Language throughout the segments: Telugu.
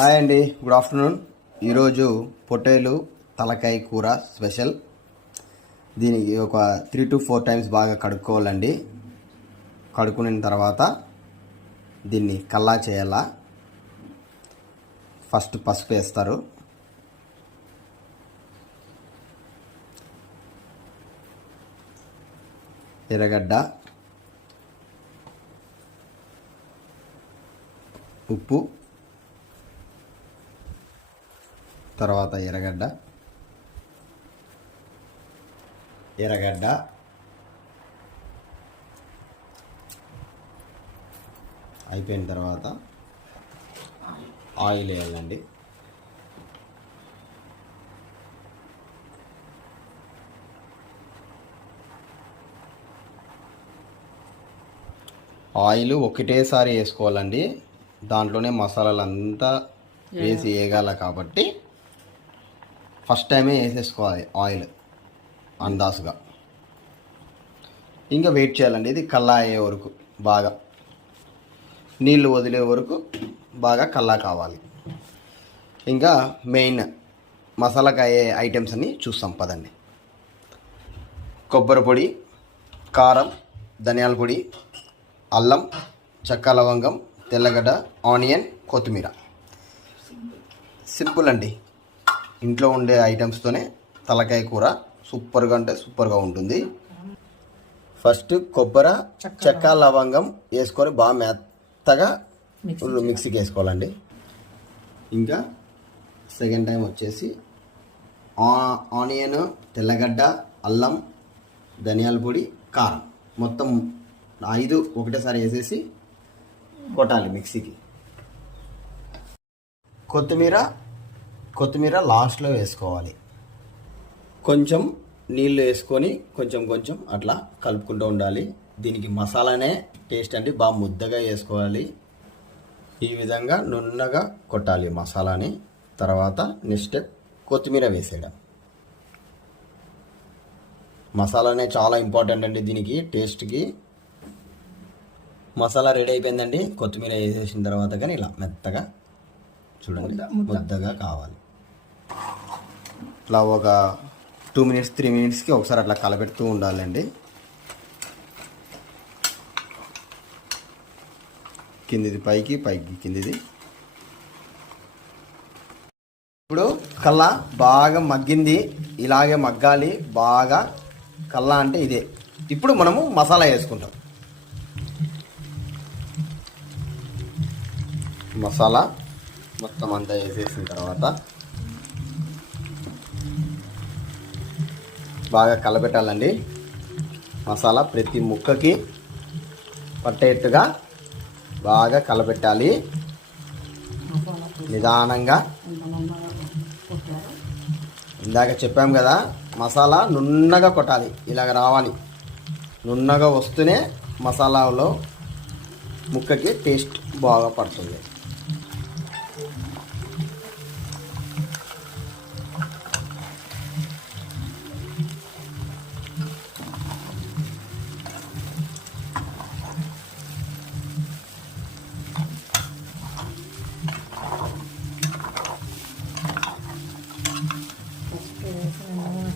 హాయ్ అండి, గుడ్ ఆఫ్టర్నూన్. ఈరోజు పొట్టేలు తలకాయ కూర స్పెషల్. దీనికి ఒక 3 to 4 టైమ్స్ బాగా కడుక్కోవాలండి. కడుక్కున్న తర్వాత దీన్ని కల్లా చేయాలా. ఫస్ట్ పసుపు వేస్తారు, ఎర్రగడ్డ, ఉప్పు, తర్వాత ఎర్రగడ్డ అయిపోయిన తర్వాత ఆయిల్ వేయాలండి. ఆయిల్ ఒకటేసారి వేసుకోవాలండి, దాంట్లోనే మసాలాలు అంతా వేసి వేయగాల కాబట్టి ఫస్ట్ టైమే వేసేసుకోవాలి ఆయిల్ అందాసుగా. ఇంకా వెయిట్ చేయాలండి. ఇది కల్లా అయ్యే వరకు, బాగా నీళ్ళు వదిలే వరకు బాగా కల్లా కావాలి. ఇంకా మెయిన్ మసాలాకి అయ్యే ఐటమ్స్ అన్నీ చూస్తాం పదండి. కొబ్బరి పొడి, కారం, ధనియాల పొడి, అల్లం, చెక్క, లవంగం, తెల్లగడ్డ, ఆనియన్, కొత్తిమీర. సింపుల్ అండి, ఇంట్లో ఉండే ఐటమ్స్తోనే తలకాయ కూర సూపర్గా అంటే సూపర్గా ఉంటుంది. ఫస్ట్ కొబ్బరి, చెక్క, లవంగం వేసుకొని బాగా మెత్తగా మిక్సీకి వేసుకోవాలండి. ఇంకా సెకండ్ టైం వచ్చేసి ఆనియన్, తెల్లగడ్డ, అల్లం, ధనియాల పొడి, కారం మొత్తం 5 ఒకటేసారి వేసేసి కొట్టాలి మిక్సీకి. కొత్తిమీర లాస్ట్లో వేసుకోవాలి. కొంచెం నీళ్ళు వేసుకొని కొంచెం అట్లా కలుపుకుంటూ ఉండాలి. దీనికి మసాలానే టేస్ట్ అండి, బాగా ముద్దగా వేసుకోవాలి. ఈ విధంగా నున్నగా కొట్టాలి మసాలాని. తర్వాత నెక్స్ట్ స్టెప్ కొత్తిమీర వేసేయడం. మసాలానే చాలా ఇంపార్టెంట్ అండి దీనికి, టేస్ట్కి. మసాలా రెడీ అయిపోయిందండి. కొత్తిమీర వేసేసిన తర్వాత కానీ ఇలా మెత్తగా చూడండి, ముద్దగా కావాలి. ఇట్లా ఒక 2 minutes 3 minutesకి ఒకసారి అట్లా కలపెడుతూ ఉండాలండి. కిందిది పైకి కిందిది. ఇప్పుడు కల్లా బాగా మగ్గింది, ఇలాగే మగ్గాలి బాగా. కల్లా అంటే ఇదే. ఇప్పుడు మనము మసాలా వేసుకుంటాం. మసాలా మొత్తం అంతా వేసేసిన తర్వాత బాగా కలపెట్టాలండి. మసాలా ప్రతి ముక్కకి పట్టేట్టుగా బాగా కలపెట్టాలి నిదానంగా. ఇందాక చెప్పాం కదా, మసాలా నున్నగా కొట్టాలి, ఇలాగ రావాలి. నున్నగా వస్తూనే మసాలాలో ముక్కకి టేస్ట్ బాగా పడుతుంది.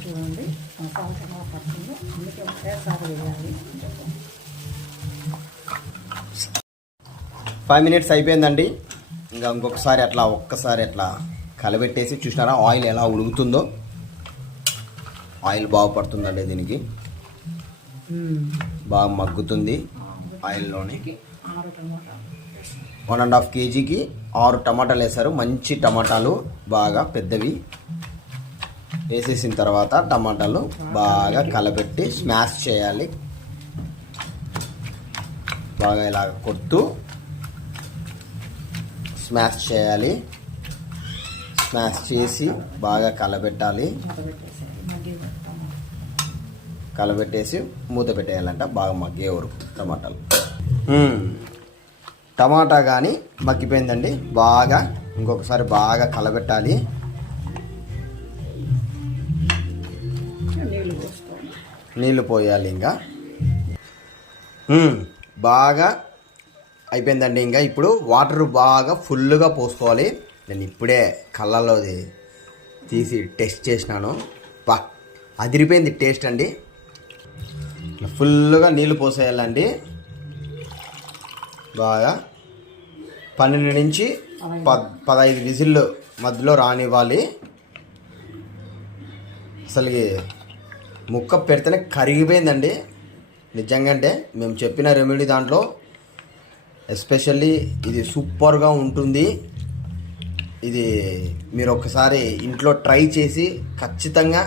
చూడండి, మసాలా పడుతుంది, అందుకే ఒకసారి వేయాలి. 5 minutes అయిపోయిందండి. ఇంకా ఇంకొకసారి అట్లా ఒక్కసారి అట్లా కలబెట్టేసి చూసినారా ఆయిల్ ఎలా ఉడుకుతుందో. ఆయిల్ బాగా పడుతుందండి దీనికి, బాగా మగ్గుతుంది ఆయిల్లోని. 1.5 kgకి 6 టమాటాలు వేశారు. మంచి టమాటాలు, బాగా పెద్దవి వేసేసిన తర్వాత టమాటాలు బాగా కలబెట్టి స్మాష్ చేయాలి. బాగా ఇలా కొడుతూ స్మాష్ చేయాలి. స్మాష్ చేసి బాగా కలబెట్టాలి. కలబెట్టేసి మూత పెట్టేయాలంట బాగా మగ్గే వరకు టమాటాలు. టమాటా కానీ మగ్గిపోయిందండి బాగా. ఇంకొకసారి బాగా కలబెట్టాలి. నీళ్ళు పోయాలి. ఇంకా బాగా అయిపోయిందండి. ఇంకా ఇప్పుడు వాటర్ బాగా ఫుల్గా పోసుకోవాలి. నేను ఇప్పుడే కళ్ళలోది తీసి టెస్ట్ చేసినాను. బా అదిరిపోయింది టేస్ట్ అండి. ఇట్లా ఫుల్గా నీళ్ళు పోసేయాలండి. బాగా 12 నుంచి 15 విజిల్లు మధ్యలో రానివ్వాలి. అసలు ముక్క పెడితేనే కరిగిపోయిందండి నిజంగా. అంటే మేము చెప్పిన రెమెడీ దాంట్లో ఎస్పెషల్లీ ఇది సూపర్గా ఉంటుంది. ఇది మీరు ఒకసారి ఇంట్లో ట్రై చేసి ఖచ్చితంగా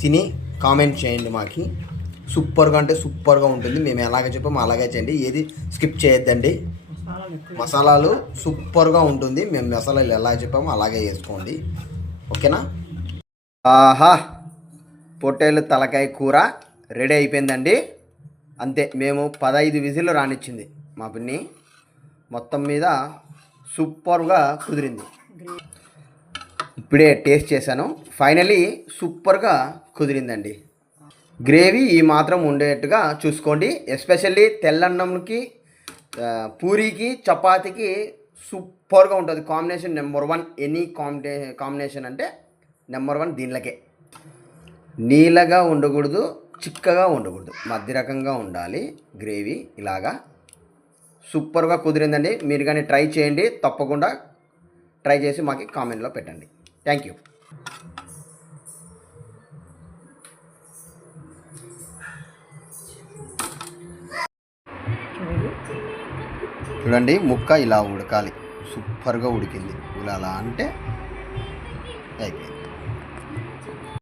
తిని కామెంట్ చేయండి మాకు. సూపర్గా అంటే సూపర్గా ఉంటుంది. మేము ఎలాగ చెప్పామో అలాగే చేయండి, ఏది స్కిప్ చేయొద్దండి. మసాలాలు సూపర్గా ఉంటుంది. మేము మసాలాలు ఎలా చెప్పామో అలాగే వేసుకోండి, ఓకేనా. ఆహా, పొట్టేలు తలకాయ కూర రెడీ అయిపోయిందండి. అంతే, మేము 15 విజిల్లు రానిచ్చింది మా పిన్ని. మొత్తం మీద సూపర్గా కుదిరింది. ఇప్పుడే టేస్ట్ చేశాను, ఫైనలీ సూపర్గా కుదిరిందండి. గ్రేవీ ఈ మాత్రం ఉండేట్టుగా చూసుకోండి. ఎస్పెషల్లీ తెల్లన్నంకి, పూరీకి, చపాతీకి సూపర్గా ఉంటుంది కాంబినేషన్. నెంబర్ 1 ఎనీ కాంబినేషన్ అంటే నెంబర్ 1 దీనిలకే. నీళ్ళగా ఉండకూడదు, చిక్కగా ఉండకూడదు, మధ్య రకంగా ఉండాలి గ్రేవీ. ఇలాగా సూపర్గా కుదిరిందండి. మీరు కానీ ట్రై చేయండి, తప్పకుండా ట్రై చేసి మాకు కామెంట్లో పెట్టండి. Thank you. చూడండి, ముక్క ఇలా ఉడకాలి. సూపర్గా ఉడికింది. ఇలా అలా అంటే అయిపోయింది.